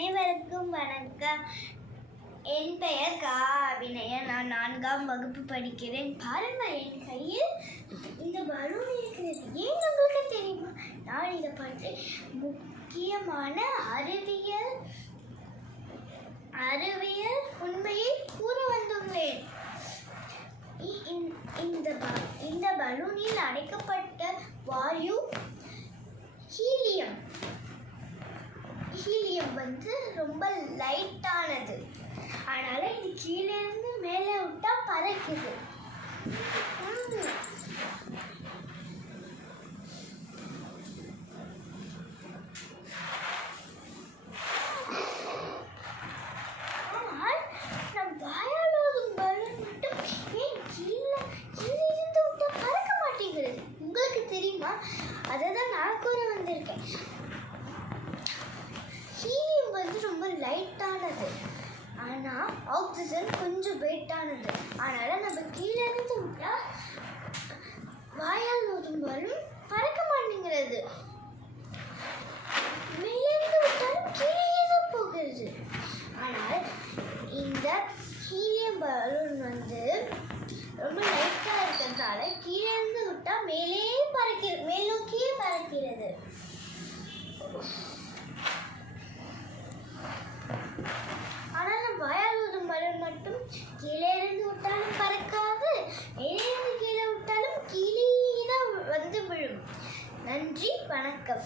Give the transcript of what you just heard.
அனைவருக்கும் வணக்கம். என் பெயர் கா அபிநயா நான் நான்காம் வகுப்பு படிக்கிறேன். பாருங்கள் என் கையில் இந்த பலூன் இருக்கிறது. ஏன் உங்களுக்கு தெரியுமா? நான் இதை பற்றி முக்கியமான அறிவியல் அறிவியல் உண்மையை கூற வந்துள்ளேன். இந்த பலூனில் அடைக்கப்பட்ட வாயு ஹீலியம் ஹீலியம் வந்து ரொம்ப லைட்டானது அதனால இது கீழே இருந்து மேலே விட்டா பறக்குது. மட்டும் கீழே கீழே இருந்து பறக்க மாட்டேங்கிறது? உங்களுக்கு தெரியுமா? அதை தான் நான் கூற வந்திருக்கேன் ஹீலியம் வந்து ரொம்ப லைட்டானது ஆனால் ஆக்சிஜன் கொஞ்சம் வெயிட்டானது அதனால் நம்ம கீழே இருந்து விட்டா வாயால் ஊதும் பலூன் பறக்க மாட்டேங்கிறது. மேலிருந்து விட்டாலும் கீழே தான் போகிறது. ஆனால் இந்த ஹீலியம் பலூன் வந்து ரொம்ப லைட்டாக இருக்கிறதால கீழே இருந்து விட்டால் மேலே பறக்கிறது மேல் நோக்கியே பறக்கிறது ஆனால் நம் வாயால் ஊதும் பலூன் மட்டும் கீழே இருந்து விட்டாலும் பறக்காது மேலே இருந்து கீழே விட்டாலும் கீழே தான் வந்து விழும் நன்றி வணக்கம்.